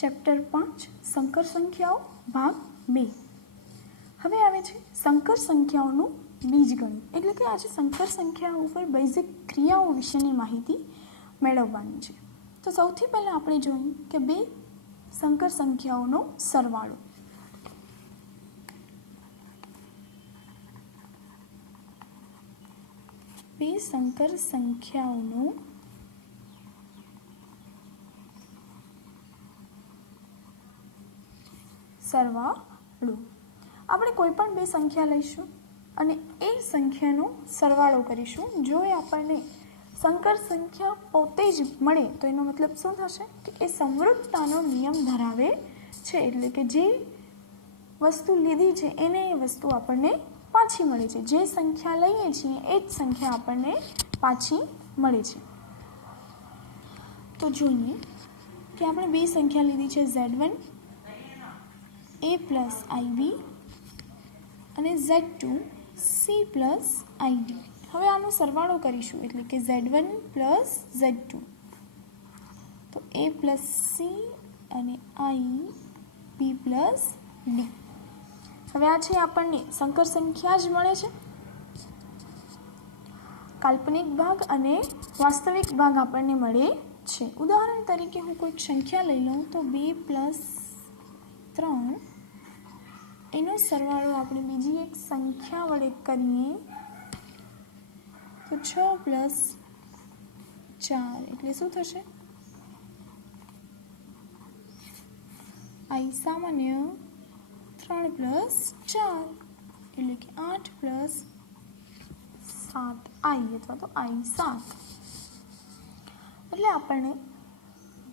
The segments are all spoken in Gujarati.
ચેપ્ટર 5 સંકર સંખ્યાઓ ભાગ 2. હવે આવે છે સંકર સંખ્યાઓનું બીજગણિત, એટલે કે આજે સંકર સંખ્યાઓ ઉપર બેઝિક ક્રિયાઓ વિશેની માહિતી મેળવવાની છે. તો સૌથી પહેલાં આપણે જોઈએ કે બે સંકર સંખ્યાઓનો સરવાળો. બે સંકર સંખ્યાઓનો સરવાળો. આપણે કોઈ પણ બે સંખ્યા લઈશું અને એ સંખ્યાનો સરવાળો કરીશું. જો એ આપણને સંકર સંખ્યા પોતે જ મળે તો એનો મતલબ શું થશે કે એ સમરૂપતાનો નિયમ ધરાવે છે, એટલે કે જે વસ્તુ લીધી છે એને એ વસ્તુ આપણને પાછી મળે છે. જે સંખ્યા લઈએ છીએ એ જ સંખ્યા આપણને પાછી મળે છે. તો જોઈએ કે આપણે બે સંખ્યા લીધી છે Z1 a પ્લસ IB અને Z2 C પ્લસ ID. હવે આનો સરવાળો કરીશું, એટલે કે Z1 પ્લસ Z2 તો a પ્લસ C અને IB પ્લસ D. હવે આ છે આપણને સંકર સંખ્યા જ મળે છે. કાલ્પનિક ભાગ અને વાસ્તવિક ભાગ આપણને મળે છે. ઉદાહરણ તરીકે હું કોઈક સંખ્યા લઈ લઉં તો 2 પ્લસ 3 એનો સરવાળો આપણે બીજી એક સંખ્યા વડે કરીએ તો 6 પ્લસ 4 એટલે શું થશે? I સામાન્ય 3 પ્લસ 4 એટલે કે 8 પ્લસ 7I અથવા તો I 7. એટલે આપણને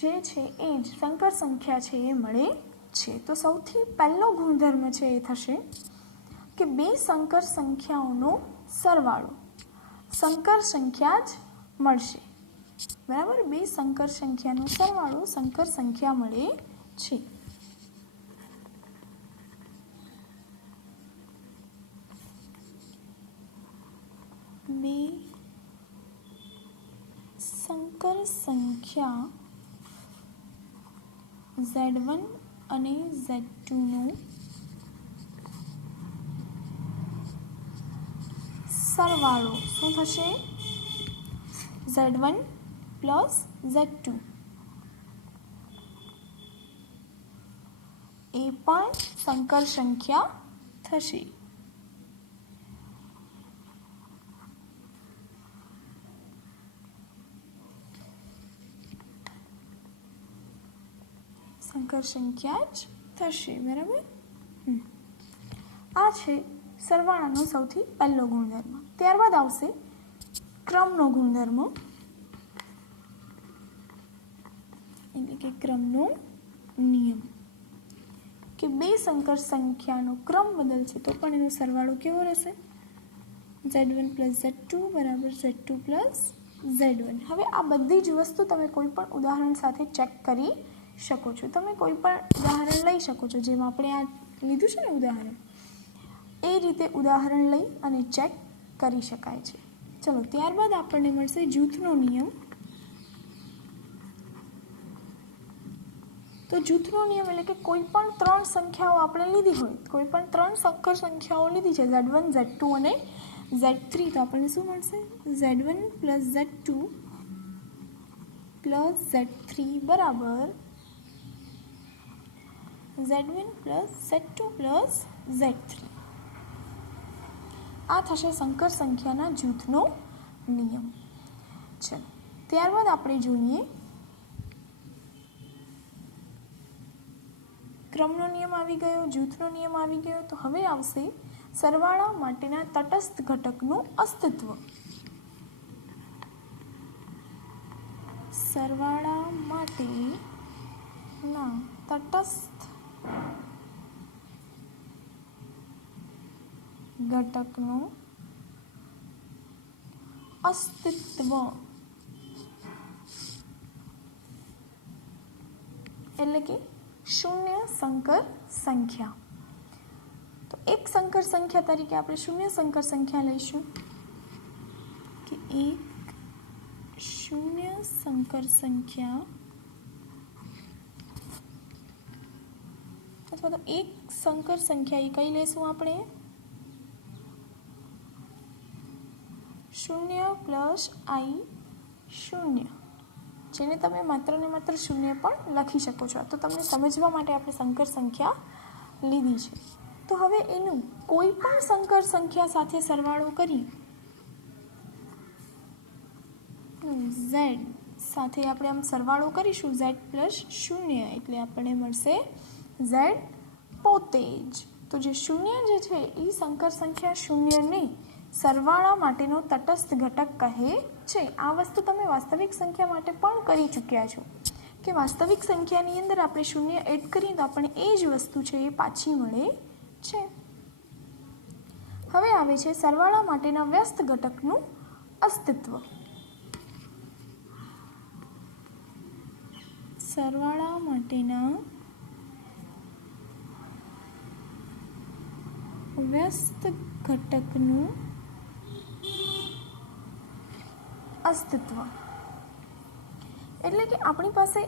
જે છે એ જ સંકર સંખ્યા છે એ મળે છે. તો સૌથી પહેલો ગુણધર્મ છે એ થશે કે બે સંકર સંખ્યાઓનો સરવાળો સંકર સંખ્યા જ મળશે. બરાબર, બે સંકર સંખ્યાનો સરવાળો સંકર સંખ્યા મળે છે. બે સંકર સંખ્યા Z1 અને Z2 નો સરવાળો શું થશે? Z1 plus Z2. એ પણ સંકર સંખ્યા થશે. સંકર સંખ્યા જ થશે. બરાબર, આ છે સરવાળાનો સૌથી પહેલો ગુણધર્મ. ત્યારબાદ આવશે ક્રમનો ગુણધર્મ, એટલે કે ક્રમનો નિયમ. કે બે સંકર સંખ્યાનો ક્રમ બદલશે તો પણ એનો સરવાળો કેવો રહેશે? Z1 પ્લસ Z2 બરાબર Z2 પ્લસ Z1. હવે આ બધી જ વસ્તુ તમે કોઈ પણ ઉદાહરણ સાથે ચેક કરી શકો છો. તમે કોઈ પણ ઉદાહરણ લઈ શકો છો, જેમ આપણે આ લીધું છે ને ઉદાહરણ, એ રીતે ઉદાહરણ લઈ અને ચેક કરી શકાય છે. ચલો, ત્યારબાદ આપણને મળશે જૂથનો નિયમ. તો જૂથનો નિયમ એટલે કે કોઈ પણ ત્રણ સંખ્યાઓ આપણે લીધી હોય, કોઈ પણ ત્રણ સંકર સંખ્યાઓ લીધી છે Z1, Z2 અને Z3, તો આપણને શું મળશે? Z1 plus Z2 plus Z3 બરાબર Z1 plus Z2 plus Z3. આ થશે સંકર સંખ્યાના જૂથનો નિયમ. ચલો, ત્યારબાદ આપણે જોઈએ ક્રમનો નિયમ આવી ગયો, જૂથનો નિયમ આવી ગયો. તો હવે આવશે સરવાળા માટેના તટસ્થ ઘટકનું અસ્તિત્વ. સરવાળા માટેના તટસ્થ ઘટકનું અસ્તિત્વ, એટલે કે શૂન્ય સંકર સંખ્યા. તો એક સંકર સંખ્યા તરીકે આપણે શૂન્ય સંકર સંખ્યા લઈશું કે એક શૂન્ય સંકર સંખ્યા અથવા તો એક સંકર સંખ્યા એ કઈ લેશું આપણે? 0 પ્લસ i 0, જેને તમે માત્ર ને માત્ર 0 પણ લખી શકો છો. તો તમને સમજવા માટે આપણે સંકર સંખ્યા લીધી છે. તો હવે એનું કોઈ પણ સંકર સંખ્યા સાથે સરવાળો કરી z સાથે આપણે આમ સરવાળો કરીશું z પ્લસ 0, એટલે આપણને મળશે z પોતે જ. તો જે 0 જે છે એ સંકર સંખ્યા 0ને સરવાળા માટેનો તટસ્થ ઘટક કહે છે. આ વસ્તુ તમે વાસ્તવિક સંખ્યા માટે પણ કરી ચૂક્યા છો કે વાસ્તવિક સંખ્યાની અંદર આપણે 0 એડ કરીએ તો આપણને એ જ વસ્તુ છે એ પાછી મળે છે. હવે આવે છે સરવાળા માટેના વ્યસ્ત ઘટકનું અસ્તિત્વ. સરવાળા માટેના વ્યસ્ત ઘટકનું અસ્તિત્વ એટલે કે આપણી પાસે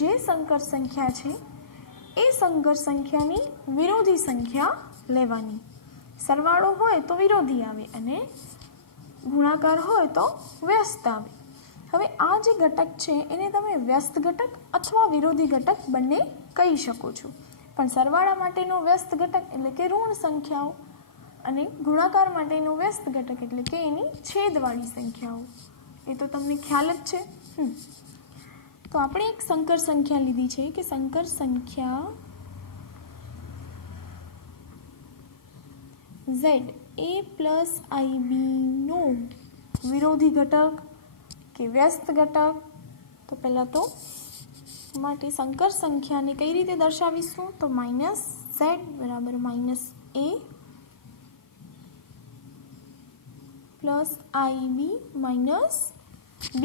જે સંકર સંખ્યા છે એ સંકર સંખ્યાની વિરોધી સંખ્યા લેવાની. સરવાળો હોય તો વિરોધી આવે અને ગુણાકાર હોય તો વ્યસ્ત આવે. હવે આ જે ઘટક છે એને તમે વ્યસ્ત ઘટક અથવા વિરોધી ઘટક બંને કહી શકો છો. પણ સરવાળા માટેનો વ્યસ્ત ઘટક એટલે કે ઋણ સંખ્યાઓ અને ગુણાકાર માટેનો વ્યસ્ત ઘટક એટલે કે એની છેદવાળી સંખ્યાઓ. એ તો તમને ખ્યાલ જ છે. તો આપણે એક સંકર સંખ્યા લીધી છે કે સંકર સંખ્યા z a પ્લસ ib નો વિરોધી ઘટક કે વ્યસ્ત ઘટક. તો પહેલાં તો માટે સંકર સંખ્યાને કઈ રીતે દર્શાવીશું? તો માઇનસ z બરાબર minus a plus ib minus b,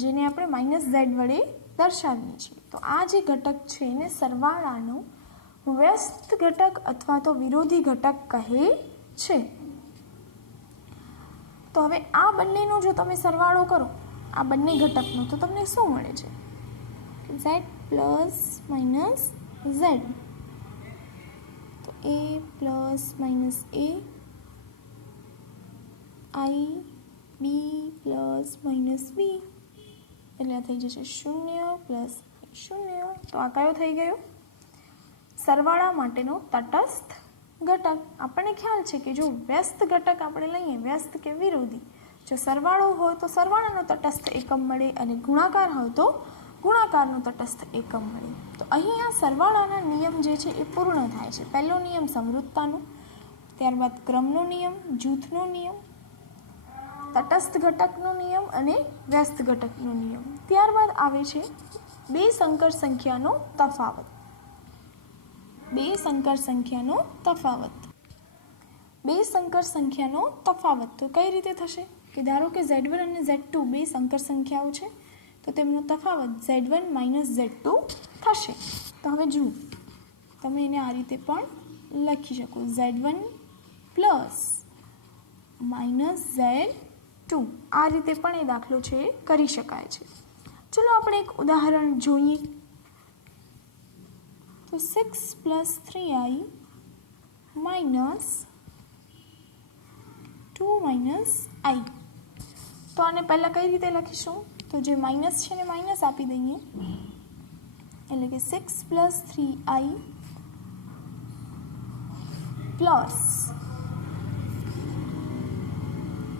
જેને આપણે માઇનસ z વડે દર્શાવીએ છીએ. તો આ જે ઘટક છે એને સરવાળાનો વ્યસ્ત ઘટક અથવા તો વિરોધી ઘટક કહે છે. તો હવે આ બંનેનો જો તમે સરવાળો કરો આ બંને ઘટકનો તો તમને શું મળે છે? z plus minus z. તો a plus minus a i b plus minus b એટલે આ થઈ જશે 0 પ્લસ 0. તો આ કયો થઈ ગયો? સરવાળા માટેનો તટસ્થ ઘટક. આપણને ખ્યાલ છે કે જો વ્યસ્ત ઘટક આપણે લઈએ, વ્યસ્ત કે વિરોધી, જો સરવાળો હોય તો સરવાળાનો તટસ્થ એકમ મળે અને ગુણાકાર હોય તો ગુણાકારનો તટસ્થ એકમ મળે. તો અહીં આ સરવાળાના નિયમ જે છે એ પૂર્ણ થાય છે. પહેલો નિયમ સમૃદ્ધતાનો, ત્યારબાદ ક્રમનો નિયમ, જૂથનો નિયમ, તટસ્થ ઘટકનો નિયમ અને વ્યસ્ત ઘટકનો નિયમ. ત્યારબાદ આવે છે બે સંકર સંખ્યાનો તફાવત. બે સંકર સંખ્યાનો તફાવત. બે સંકર સંખ્યાનો તફાવત તો કઈ રીતે થશે? કે ધારો કે z1 અને z2 બે સંકર સંખ્યાઓ છે તો તેમનો તફાવત z1 માઇનસ z2 થશે. તો હવે જુઓ, તમે એને આ રીતે પણ લખી શકો, z1 પ્લસ માઇનસ z2. આ રીતે પણ એ દાખલો છે એ કરી શકાય છે. ચલો આપણે એક ઉદાહરણ જોઈએ. તો 6 plus 3i minus 2 minus i. તો આને પહેલાં કઈ રીતે લખીશું? તો જે માઇનસ છે ને માઇનસ આપી દઈએ, એટલે કે 6 plus 3i plus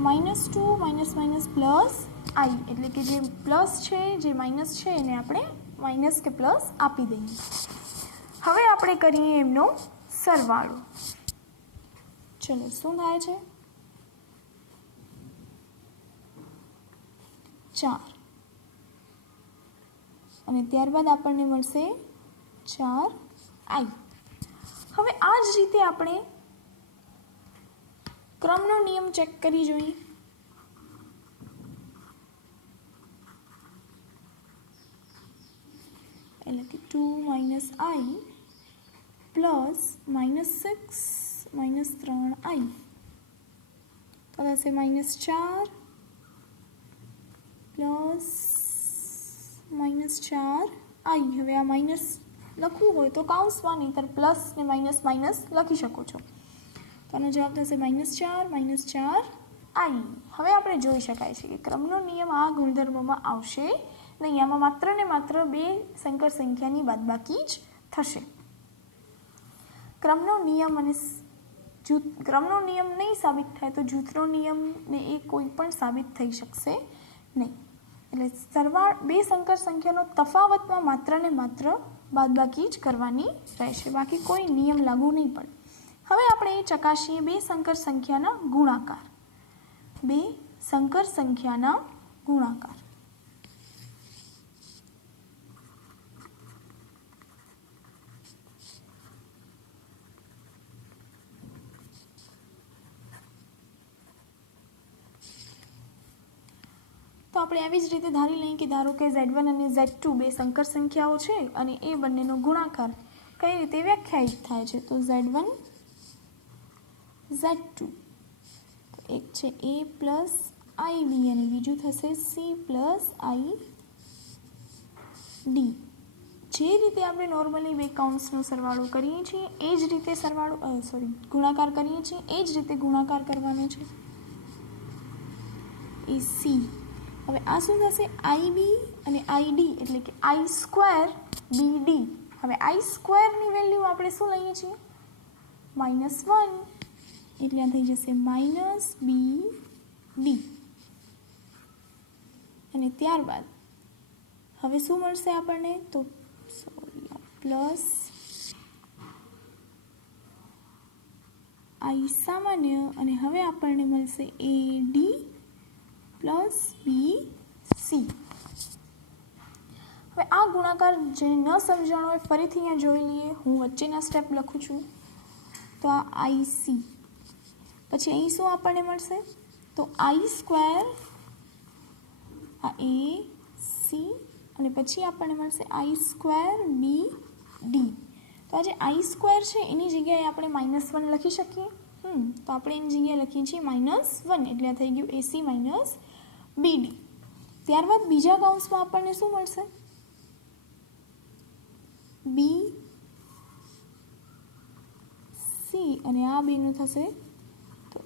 minus 2 minus minus plus i, એટલે કે જે પ્લસ છે જે માઇનસ છે એને આપણે માઇનસ કે પ્લસ આપી દઈએ. હવે આપણે કરીએ એમનો સરવાળો. ચલો શું થાય છે? 4 અને ત્યારબાદ આપણને મળશે 4i. હવે આ જ રીતે આપણે ક્રમનો નિયમ ચેક કરી જોઈએ. એટલે કે 2 minus i plus minus 6 minus 3i તો થશે માઇનસ 4 પ્લસ માઇનસ 4i. હવે આ માઇનસ લખવું હોય તો કાઉન્સમાં, નહીંતર પ્લસ ને માઇનસ માઇનસ લખી શકો છો. તો આનો જવાબ થશે -4 I. હવે આપણે જોઈ શકાય છે કે ક્રમનો નિયમ આ ગુણધર્મમાં આવશે નહીં. આમાં માત્ર ને માત્ર બે સંકર સંખ્યાની બાદબાકી જ થશે. ક્રમનો નિયમ અને ક્રમનો નિયમ નહીં સાબિત થાય તો જૂથનો નિયમ ને એ કોઈ પણ સાબિત થઈ શકશે નહીં. એટલે બે સંકર સંખ્યાનો તફાવતમાં માત્ર ને માત્ર બાદબાકી જ કરવાની રહેશે, બાકી કોઈ નિયમ લાગુ નહીં પડે. હવે આપણે એ ચકાસીએ બે સંકર સંખ્યાના ગુણાકાર. બે સંકર સંખ્યાના ગુણાકાર. તો આપણે આવી જ રીતે ધારી લઈએ કે ધારો કે Z1 અને Z2 બે સંકર સંખ્યાઓ છે અને એ બંનેનો ગુણાકાર કઈ રીતે વ્યાખ્યાયિત થાય છે. તો Z1 Z2 તો એક છે A પ્લસ IB અને બીજું થશે C પ્લસ ID. જે રીતે આપણે નોર્મલી બે કાઉન્ટ્સનો સરવાળો કરીએ છીએ એ જ રીતે ગુણાકાર કરીએ છીએ એ જ રીતે ગુણાકાર કરવાનો છે. એ C. હવે આ શું થશે? IB અને ID એટલે કે I²BD. હવે I² વેલ્યુ આપણે શું લઈએ છીએ? -1 એટલે આ થઈ જશે -BD. અને ત્યારબાદ હવે શું મળશે આપણને? તો પ્લસ I સામાન્ય અને હવે આપણને મળશે AD પ્લસ BC. હવે આ ગુણાકાર જેને ન સમજાણો હોય ફરીથી અહીંયા જોઈ લઈએ. હું વચ્ચેના સ્ટેપ લખું છું. તો આ IC પછી અહીં શું આપણને મળશે? તો I² આ AC અને પછી આપણને મળશે I²BD. તો આ જે I² છે એની જગ્યાએ આપણે -1 લખી શકીએ. તો આપણે એની જગ્યાએ લખીએ છીએ -1 એટલે આ થઈ ગયું AC BD. ત્યારબાદ બીજા કાઉન્સમાં આપણને શું મળશે? BC અને આ બેનું થશે તો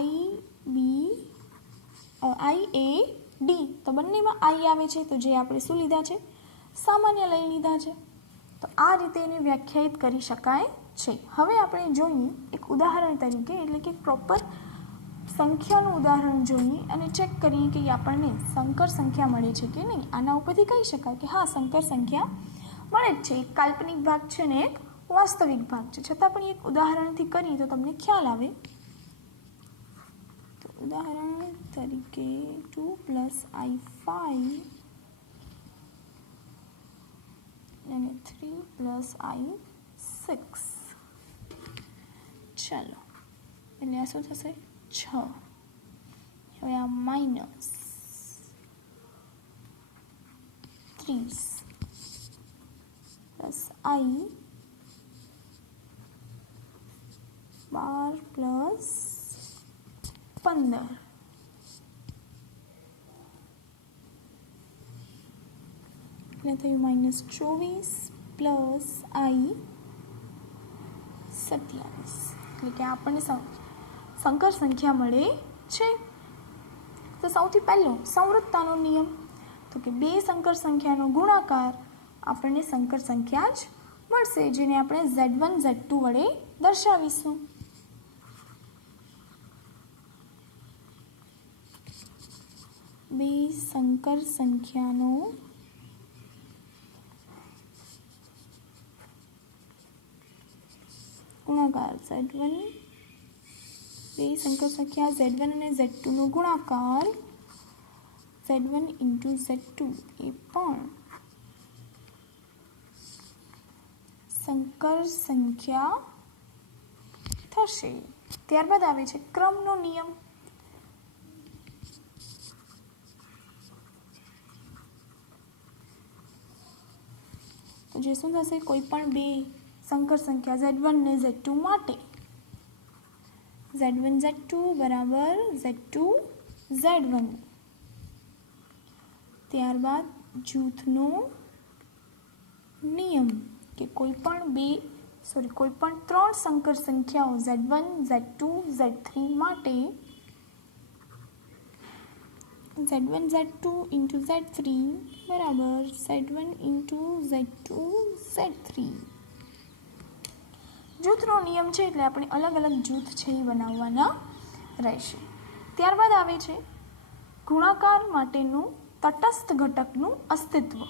IAD. તો બંનેમાં I આવે છે તો જે આપણે શું લીધા છે? સામાન્ય લઈ લીધા છે. તો આ રીતે એને વ્યાખ્યાયિત કરી શકાય છે. હવે આપણે જોઈએ એક ઉદાહરણ તરીકે, એટલે કે પ્રોપર સંખ્યાનું ઉદાહરણ જોઈએ અને ચેક કરીએ કે આપણને સંકર સંખ્યા મળે છે કે નહીં. આના ઉપરથી કહી શકાય કે હા સંકર સંખ્યા મળે જ છે. એક કાલ્પનિક ભાગ છે ને એક વાસ્તવિક ભાગ છે. છતાં પણ એક ઉદાહરણથી કરીએ તો તમને ખ્યાલ આવે. તો ઉદાહરણ તરીકે 2 + I5 અને 3 + I6. ચાલો એટલે આ શું થશે? 6. હવે આ -30 પ્લસ I 12 પ્લસ 15 એટલે થયું -24 પ્લસ I 27. એટલે કે આપણને સંકર સંખ્યા મળે છે. તો સૌથી પહેલો સંવૃત્તાનો નિયમ, તો કે બે સંકર સંખ્યાનો ગુણાકાર આપણને સંકર સંખ્યા જ મળશે, જેને આપણે Z1 Z2 વડે દર્શાવીશું. બે સંકર સંખ્યાનો ગુણાકાર Z1 બે સંકર સંખ્યા Z1 અને Z2 નો ગુણાકાર Z1 × Z2 એ પણ સંકર સંખ્યા થશે. ત્યારબાદ આવે છે ક્રમનો નિયમ. તો જે શું થશે? કોઈ પણ બે સંકર સંખ્યા Z1 ને Z2 માટે Z1 Z2 બરાબર Z2 Z1. ત્યારબાદ જૂથનો નિયમ કે કે કોઈપણ 3 સંકર સંખ્યાઓ Z1, Z2, Z3 માટે Z1, Z2 into Z3 બરાબર Z1 into Z2, Z3. જૂથનો નિયમ છે એટલે આપણે અલગ અલગ જૂથ છે એ બનાવવાના રહેશે. ત્યારબાદ આવે છે ગુણાકાર માટેનું તટસ્થ ઘટકનું અસ્તિત્વ.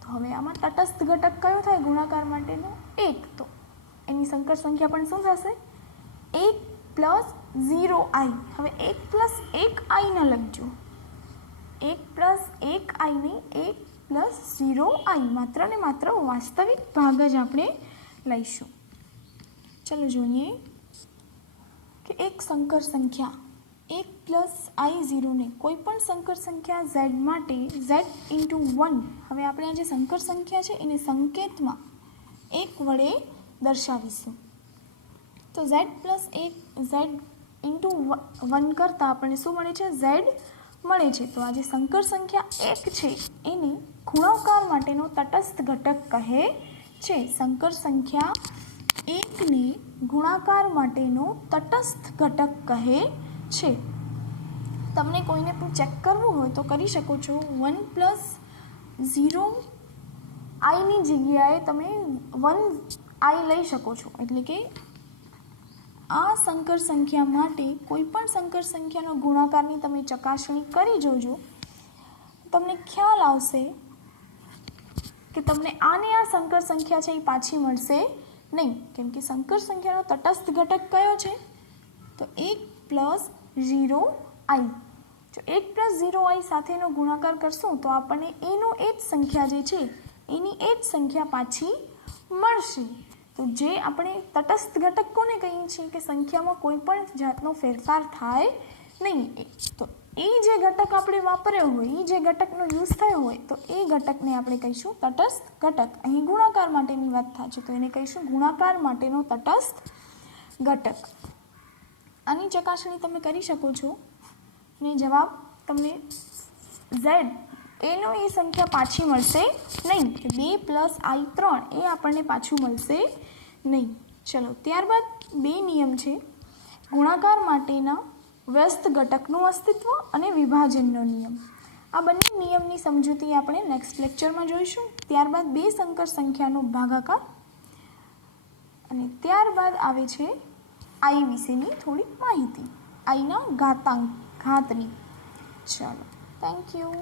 તો હવે આમાં તટસ્થ ઘટક કયો થાય ગુણાકાર માટેનો? 1. તો એની સંકર સંખ્યા પણ શું થશે? 1 + 0i. હવે 1 + 1i ન લખજો, 1 + 1i નહીં, 1 + 0i, માત્ર ને માત્ર વાસ્તવિક ભાગ જ આપણે લઈશું. ચલો જોઈએ કે એક સંકર સંખ્યા 1 + i0 ને કોઈ પણ સંકર સંખ્યા z માટે z × 1. હવે આપણે આ જે સંકર સંખ્યા છે એને સંકેતમાં 1 વડે દર્શાવીશું. તો z + 1 z × 1 કરતાં આપણને શું મળે છે? z મળે છે. તો આ જે સંકર સંખ્યા 1 છે એને ગુણાકાર માટેનો તટસ્થ ઘટક કહે છે. સંકર સંખ્યા 1 ને ગુણાકાર માટેનો તટસ્થ ઘટક કહે છે. તમને કોઈને પણ ચેક કરવું હોય તો કરી શકો છો. 1 + 0i ની જગ્યાએ તમે 1i લઈ શકો છો. એટલે કે આ સંકર સંખ્યા માટે કોઈ પણ સંકર સંખ્યાનો ગુણાકારની તમે ચકાસણી કરી જોજો. તમને ખ્યાલ આવશે કે તમને આને આ સંકર સંખ્યા છે એ પાછી મળશે નહીં, કેમ કે સંકર સંખ્યાનો તટસ્થ ઘટક કયો છે? તો 1 + 0i. જો 1 + 0i સાથેનો ગુણાકાર કરશું તો આપણને એનો એ જ સંખ્યા જે છે એની એ જ સંખ્યા પાછી મળશે. તો જે આપણે તટસ્થ ઘટક કોને કહીએ છીએ? કે સંખ્યામાં કોઈ પણ જાતનો ફેરફાર થાય નહીં. તો એ જે ઘટક આપણે વાપર્યો હોય, એ જે ઘટકનો યુઝ થયો હોય, તો એ ઘટકને આપણે કહીશું તટસ્થ ઘટક. અહીં ગુણાકાર માટેની વાત થાય છે તો એને કહીશું ગુણાકાર માટેનો તટસ્થ ઘટક. આની ચકાસણી તમે કરી શકો છો ને જવાબ તમને z એનો એ સંખ્યા પાછી મળશે નહીં, કે 2 + i3 એ આપણને પાછું મળશે નહીં. ચલો ત્યારબાદ 2 નિયમ છે ગુણાકાર માટેના વ્યસ્ત ઘટકનું અસ્તિત્વ અને વિભાજનનો નિયમ. આ બંને નિયમની સમજૂતી આપણે નેક્સ્ટ લેક્ચરમાં જોઈશું. ત્યારબાદ 2 સંકર સંખ્યાનો ભાગાકાર અને ત્યારબાદ આવે છે i વિશેની થોડી માહિતી, iના ઘાતની. ચાલો, થેન્ક યુ.